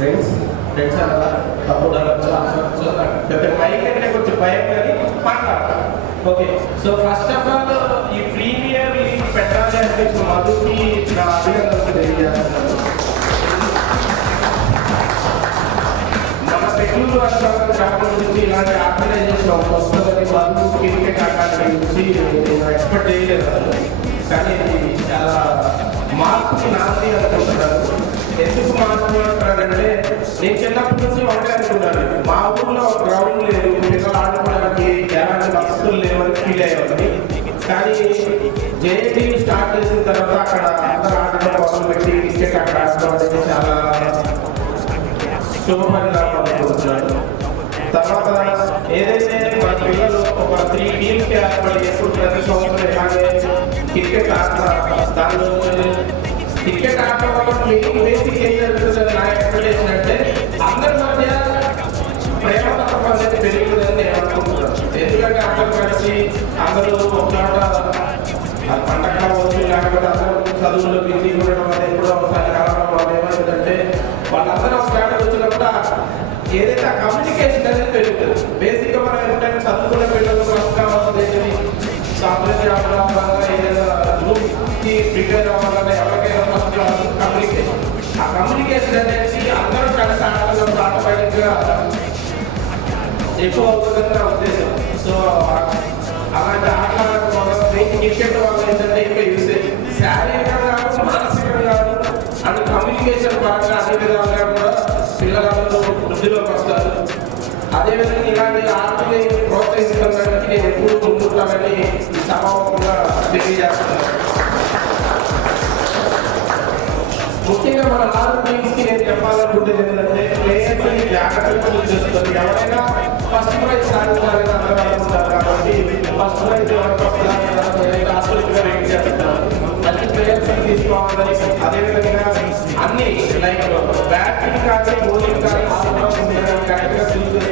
Friends అలా తప్పుడు పెద్ద మైక్ అంటే కొంచెం భయం కానీ మాట్లాడతాం. Okay, so first of all ఈ ప్రీమియర్ లీగ్ పెట్టాలి అంటే మధుకి నా అభినందనలు తెలియజేస్తున్నాను. మన పెట్టులు అసలు గ్రామం నుంచి ఇలాంటి ఆర్గనైజేషన్ వస్తుందని మధు క్రికెట్ అకాడమీ నుంచి నేను ఎక్స్పెక్ట్ చేయలేదు. కానీ చాలా మార్పుకి నాంది అనుకుంటున్నాను. ఎందుకు మాట్లాడుతున్నానంటే నేను చిన్నప్పటి నుంచి ఒకటే అనుకున్నాను, మా ఊళ్ళో ఒక గ్రౌండ్ లేదు, పిల్లలు ఆడుకోవడానికి ఎలాంటి వసతులు లేవని ఫీల్ అయ్యేవాడిని. కానీ జేఏటీ స్టార్ట్ చేసిన తర్వాత అక్కడ అందరూ ఆడడం మొదలు పెట్టి క్రికెట్ అక్కడ ఆడడం అనేది చాలా శుభపరిణామం అనుకుంటున్నాను. తర్వాత ఏదైతే మన పిల్లలు ఒక 3 టీమ్కి ఏర్పడి ఎప్పుడు ప్రతి సంవత్సరం ఇలాగే క్రికెట్ ఆడతారు. దానిలో క్రికెట్ ఆడటం వల్ల మెయిన్ బేసిక్ ఏం జరుగుతుంది నా ఎక్స్పెక్టేషన్ అంటే అందరి మధ్య ప్రేమ తత్వం అనేది పెరుగుతుందని నేను అనుకుంటున్నాను. ఎందుకంటే అందరూ కలిసి అందరూ ఒక చోట పండగ కావచ్చు, లేకపోతే అందరూ చదువుల్లో బిజీ ఉండడం వల్ల ఎప్పుడో ఒకసారి కలవడం వల్ల ఏమైందంటే వాళ్ళందరూ ఒక చోట వచ్చినప్పుడు ఏదైతే ఆ కమ్యూనికేషన్ అనేది పెరుగుతుంది. బేసిక్గా మనం ఎప్పుడైనా చదువుకునే పిల్లలు సాంప్రదాయ ఏదైనా గ్రూప్కి ప్రిపేర్ అవ్వాలన్నా ఎవరికైనా ఫస్ట్ కమ్యూనికేషన్, ఆ కమ్యూనికేషన్ అనేది అందరూ కలిసి ఆటలు ఆటోమేటిక్గా ఎక్కువ అవుతుందని నా ఉద్దేశం. సో అలాంటి ఆటలు క్రికెట్ వల్ల ఏంటంటే ఇంకా యూసేజ్ శారీరకంగా మానసికంగా అండ్ కమ్యూనికేషన్ పరంగా అన్ని విధాలుగా కూడా పిల్లలందరూ వృద్ధిలోకి వస్తారు. అదేవిధంగా ఇలాంటి ఆటని ప్రోత్సహించడానికి నేను ఎప్పుడు ముందుంటానని ఈ సభాముఖంగా తెలియజేస్తున్నాను. ముఖ్యంగా మన 6 టీమ్స్కి నేను చెప్పాలనుకుంటుంది ఏంటంటే ప్లేయర్స్ని జాగ్రత్తగా చూసేస్తుంది. ఎవరైనా ఫస్ట్ ప్రైజ్ సాధించాలని అందరూ అనుకుంటారు కాబట్టి ఫస్ట్ ప్రైజ్ ఆస్పత్రిగా వెయిట్ చేస్తున్నారు. మంచి ప్లేయర్స్ని తీసుకోవాలని, అదేవిధంగా అన్ని లైక్ బ్యాటింగ్ కానీ బౌలింగ్ కానీ కరెక్ట్గా చూసి